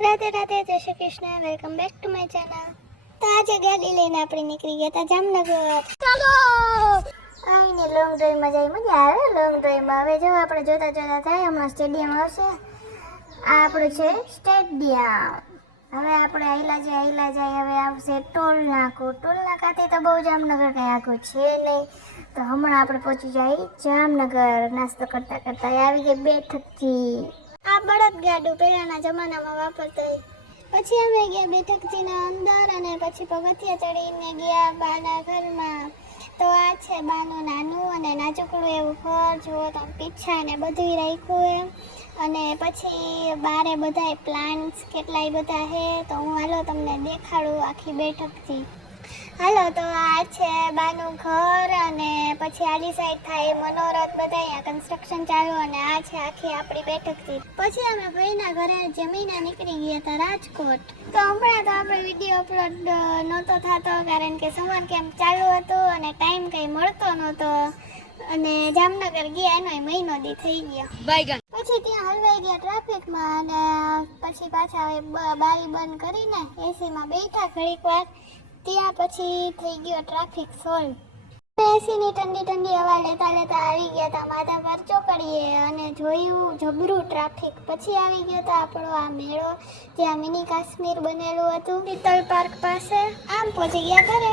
રાધે રાધે, જય Shri Krishna, welcome back to my channel. તો આજે ગાડી લઈને આપણે નીકળી ગયા હતા જામનગર. ચાલો આઈને લોંગ ડ્રાઈવમાં જઈ મજા આવે. લોંગ ડ્રાઈવમાં હવે જો આપણે જોતા જોતા થાય હમણાં સ્ટેડિયમ આવશે. આ આપણું છે સ્ટેડિયમ. હવે આપણે આયલા જાય હવે આવશે ટોલ નાકું. ટોલ નાકાથી તો બહુ જામનગર કંઈ આખું છે નહીં, તો હમણાં આપણે પહોંચી જાય જામનગર. નાસ્તો કરતા કરતા આવી ગઈ બેઠકજી. આ બળદ ગાડું પહેલાના જમાનામાં વાપરતા. પછી અમે ગયા બેઠકજીના અંદર અને પછી પગથિયા ચડીને ગયા બાના ઘરમાં. તો આ છે બાનું નાનું અને નાજુકડું એવું ઘર. જુઓ તો પીછા ને બધું રાખ્યું એમ. અને પછી બારે બધાય પ્લાન્ટ્સ કેટલાય બધા છે. તો હું હાલો તમને દેખાડું આખી બેઠકજી. હાલો તો આ છે બાનું ઘર અને પછી આડી સાઈડ થાય મનોરથ બધા અહીંયા કન્સ્ટ્રક્શન ચાલુ અને આ છે આખી આપણી બેઠકથી. પછી અમે ભાઈના ઘરે જમીને નીકળી ગયા હતા રાજકોટ. તો હમણાં તો આપણે વિડીયો અપલોડ નહોતો થતો કારણ કે સમર કેમ્પ ચાલુ હતું અને ટાઈમ કંઈ મળતો નહોતો અને જામનગર ગયા એનો મહિનો દી થઈ ગયો. પછી ત્યાં હલવાઈ ગયા ટ્રાફિકમાં અને પછી પાછા બારી બંધ કરીને એસીમાં બેઠા ઘડીક વાર. ત્યાં પછી થઈ ગયો ટ્રાફિક સોલ્વ. એસીની ઠંડી ઠંડી હવા લેતા લેતા આવી ગયા હતા માધા પર ચોકડીએ અને જોયું જબરું ટ્રાફિક. પછી આવી ગયો તો આપણો આ મેળો જ્યાં મિની કાશ્મીર બનેલું હતું શીતલ પાર્ક પાસે. આમ પહોંચી ગયા ઘરે.